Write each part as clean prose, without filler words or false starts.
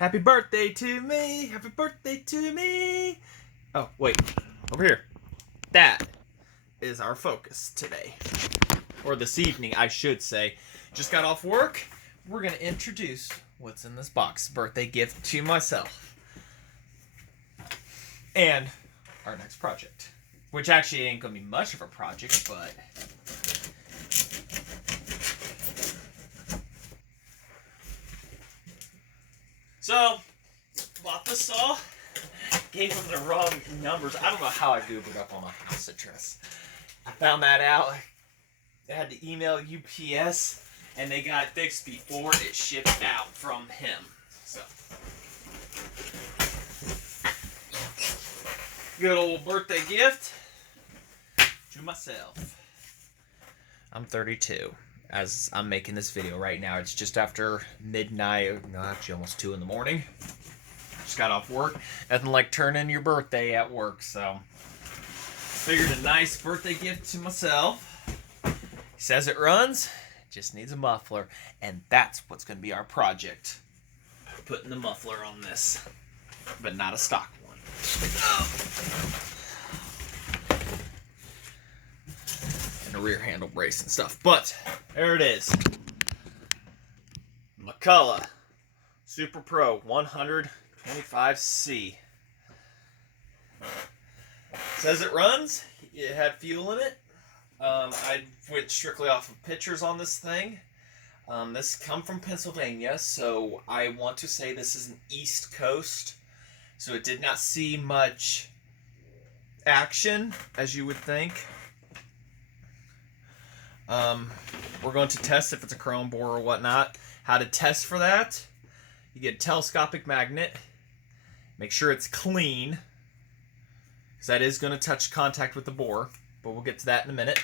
Happy birthday to me. Happy birthday to me. Oh, wait. Over here. That is our focus today. Or this evening, I should say. Just got off work. We're going to introduce what's in this box. Birthday gift to myself. And our next project. Which actually ain't going to be much of a project, but... So, bought the saw. Gave them the wrong numbers. I don't know how I goobered up on my house address. I found that out. I had to email UPS, and they got it fixed before it shipped out from him. So, good old birthday gift to myself. I'm 32 as I'm making this video right now. It's just after midnight, no, actually almost 2 in the morning. Just got off work. Nothing like turning your birthday at work, so figured a nice birthday gift to myself. He says it runs, just needs a muffler, and that's what's going to be our project. Putting the muffler on this, but not a stock one. And a rear handle brace and stuff, but there it is. McCulloch Super Pro 125C. Says it runs. It had fuel in it. I went strictly off of pictures on this thing. This come from Pennsylvania, so I want to say this is an East Coast. So it did not see much action, as you would think. We're going to test if it's a chrome bore or whatnot. How to test for that? You get a telescopic magnet. Make sure it's clean, because that is going to touch contact with the bore, but we'll get to that in a minute.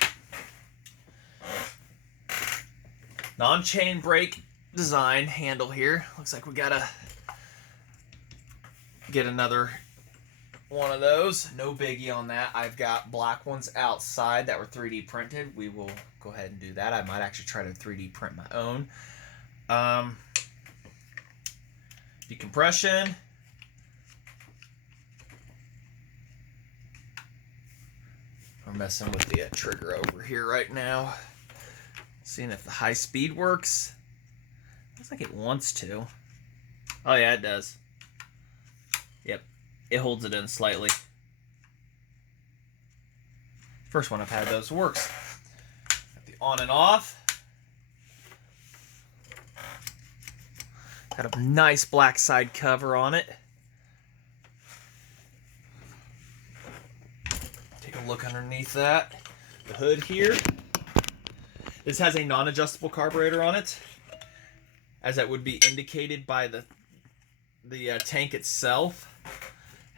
Non-chain brake design handle here. Looks like we gotta get another one of those. No biggie on that. I've got black ones outside that were 3D printed. We will go ahead and do that. I might actually try to 3D print my own. Decompression. We're messing with the trigger over here right now. Seeing if the high speed works. Looks like it wants to. Oh yeah, it does. Yep, it holds it in slightly. First one I've had those works. Got the on and off. Got a nice black side cover on it. Take a look underneath that. The hood here. This has a non-adjustable carburetor on it, as that would be indicated by the tank itself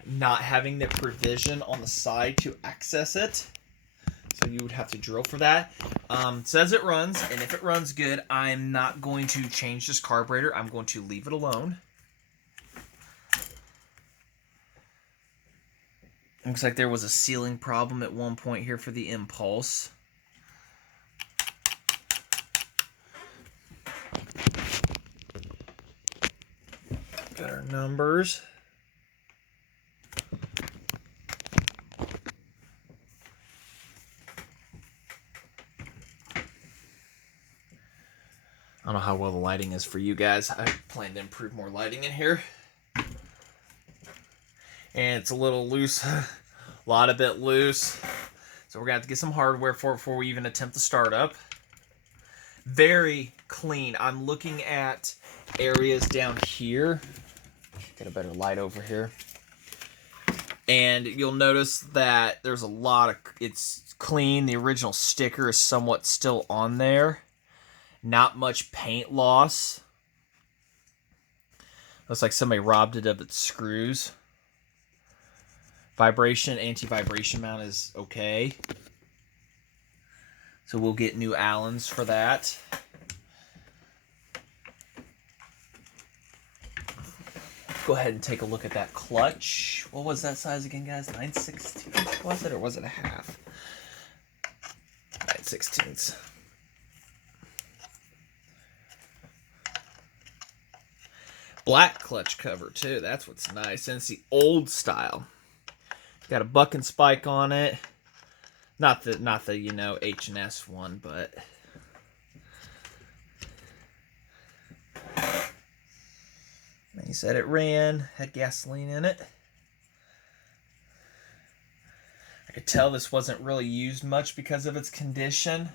not having the provision on the side to access it. So you would have to drill for that. Says it runs, and if it runs good, I'm not going to change this carburetor. I'm going to leave it alone. Looks like there was a sealing problem at one point here for the impulse. Got our numbers. I don't know how well the lighting is for you guys. I plan to improve more lighting in here. And it's a little loose. A lot of it loose. So we're going to have to get some hardware for it before we even attempt the startup. Very clean. I'm looking at areas down here. Get a better light over here. And you'll notice that there's a lot of... It's clean. The original sticker is somewhat still on there. Not much paint loss. Looks like somebody robbed it of its screws. Vibration, anti-vibration mount is okay. So we'll get new Allens for that. Go ahead and take a look at that clutch. What was that size again, guys? 9/16 was it, or was it a half? 9/16. black clutch cover too. That's what's nice. And it's the old style. Got a buck and spike on it. Not the you know, H&S one, but he said it ran, had gasoline in it. I could tell this wasn't really used much because of its condition.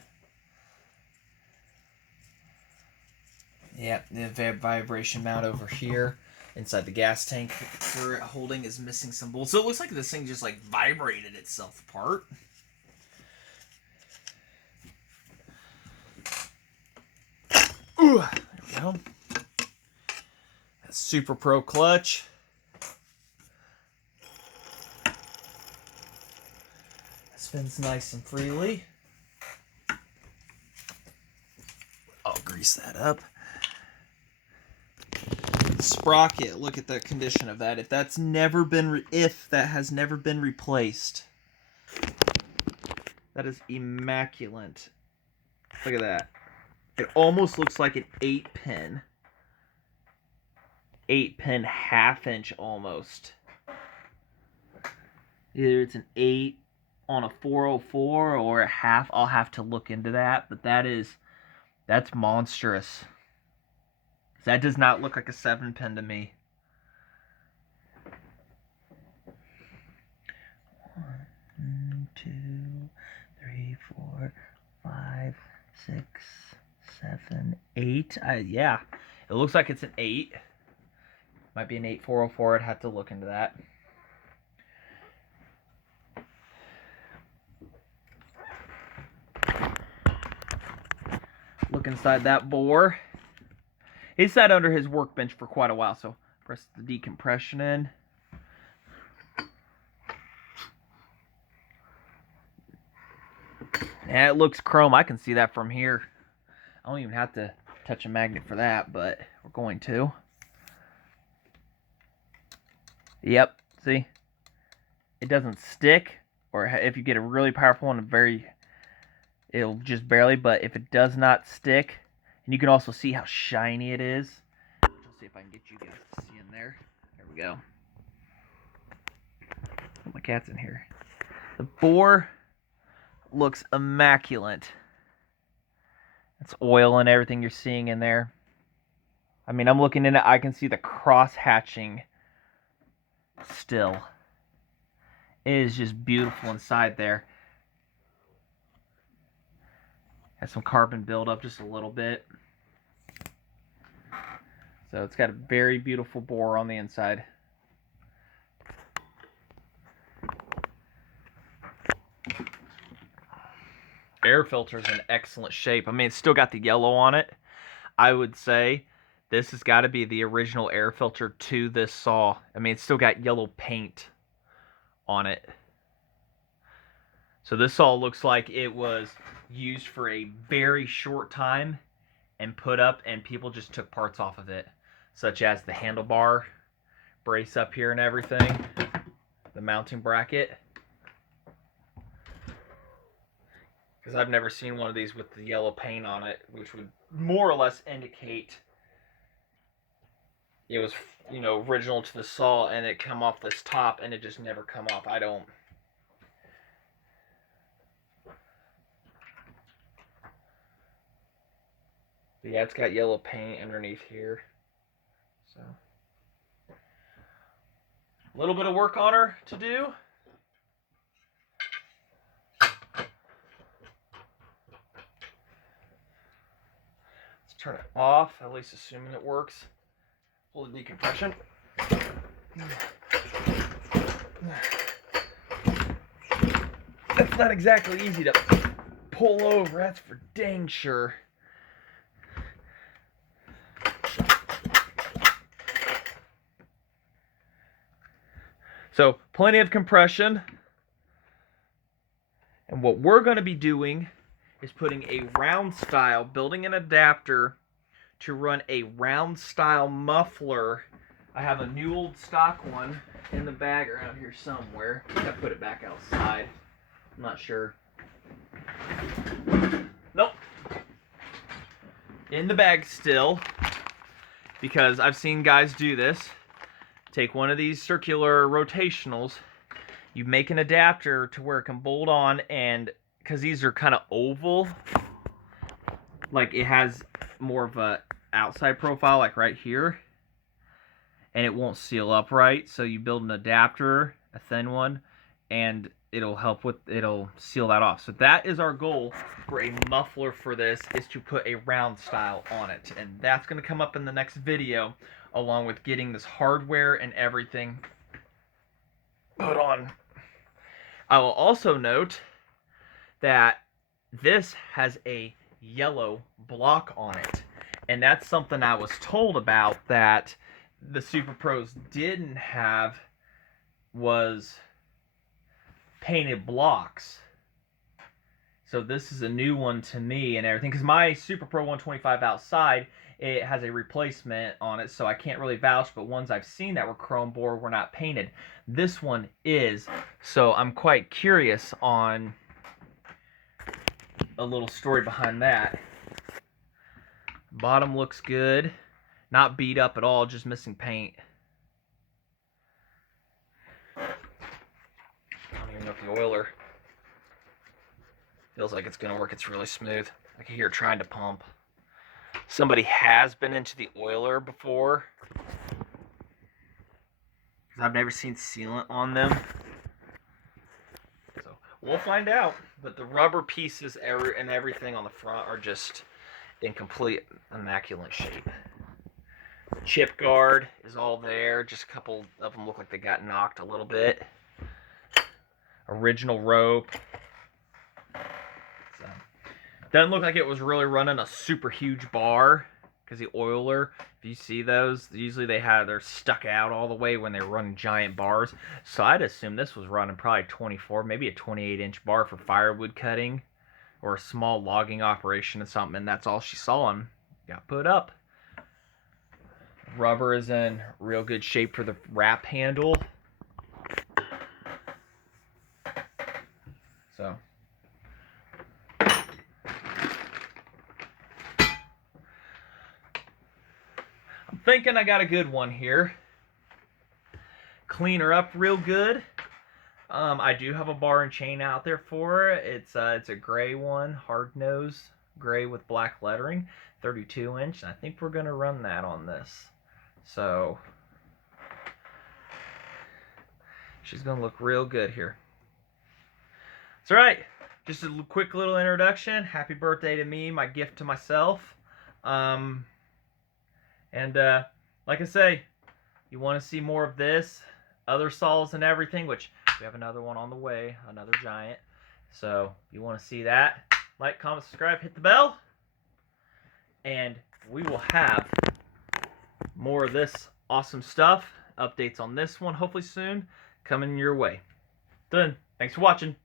Yep, the vibration mount over here inside the gas tank for holding is missing some bolts. So it looks like this thing just like vibrated itself apart. Ooh, there we go. That's Super Pro clutch. It spins nice and freely. I'll grease that up. Sprocket, look at the condition of that. If that has never been replaced, that is immaculate. Look at that. It almost looks like an 8-pin. 8-pin half-inch almost. Either it's an 8 on a 404 or a half. I'll have to look into that, but that's monstrous. That does not look like a 7-pin to me. 1, 2, 3, 4, 5, 6, 7, 8. Yeah, it looks like it's an 8. Might be an 8404. I'd have to look into that. Look inside that bore. He sat under his workbench for quite a while, so press the decompression in. Yeah, it looks chrome. I can see that from here. I don't even have to touch a magnet for that, but we're going to. Yep, see? It doesn't stick, or if you get a really powerful one, it'll just barely, but if it does not stick, and you can also see how shiny it is. Let's see if I can get you guys to see in there. There we go. Oh, my cat's in here. The bore looks immaculate. It's oil and everything you're seeing in there. I mean, I'm looking in it. I can see the cross hatching still. It is just beautiful inside there. Has some carbon buildup just a little bit. So it's got a very beautiful bore on the inside. Air filter's in excellent shape. I mean, it's still got the yellow on it. I would say this has got to be the original air filter to this saw. I mean, it's still got yellow paint on it. So this saw looks like it was used for a very short time and put up, and people just took parts off of it, such as the handlebar brace up here and everything, the mounting bracket. Because I've never seen one of these with the yellow paint on it, which would more or less indicate it was, you know, original to the saw, and it come off this top and it just never come off. I don't. But yeah, it's got yellow paint underneath here. So a little bit of work on her to do. Let's turn it off, at least assuming it works. Pull the decompression. That's not exactly easy to pull over, that's for dang sure. So, plenty of compression. And what we're going to be doing is putting a round style, building an adapter to run a round style muffler. I have a new old stock one in the bag around here somewhere. I put it back outside. I'm not sure. Nope. In the bag still. because I've seen guys do this. Take one of these circular rotationals, you make an adapter to where it can bolt on, and because these are kind of oval, like it has more of a outside profile like right here, and it won't seal up right, so you build an adapter, a thin one, and it'll seal that off. So that is our goal for a muffler for this, is to put a round style on it, and that's going to come up in the next video, along with getting this hardware and everything put on. I will also note that this has a yellow block on it, and that's something I was told about that the Super Pros didn't have, was painted blocks. So this is a new one to me and everything, because my Super Pro 125 outside, it has a replacement on it, so I can't really vouch, but ones I've seen that were chrome bore were not painted. This one is, so I'm quite curious on a little story behind that. Bottom looks good, not beat up at all, just missing paint. I don't even know if the oiler feels like it's gonna work. It's really smooth. I can hear it trying to pump. Somebody has been into the oiler before, because I've never seen sealant on them. So we'll find out. But the rubber pieces and everything on the front are just in complete immaculate shape. The chip guard is all there. Just a couple of them look like they got knocked a little bit. Original rope. So, doesn't look like it was really running a super huge bar, because the oiler, if you see those, usually they're stuck out all the way when they run giant bars. So I'd assume this was running probably 24, maybe a 28-inch bar for firewood cutting or a small logging operation or something, and that's all she saw and got put up. Rubber is in real good shape for the wrap handle. So I'm thinking I got a good one here. Clean her up real good. I do have a bar and chain out there for it. It's a gray one, hard nose, gray with black lettering, 32-inch. I think we're gonna run that on this. So she's gonna look real good here. It's all right. Just a quick little introduction. Happy birthday to me, my gift to myself. And like I say, you want to see more of this, other saws and everything, which we have another one on the way, another giant. So if you want to see that, like, comment, subscribe, hit the bell, and we will have more of this awesome stuff. Updates on this one hopefully soon coming your way. Then, thanks for watching.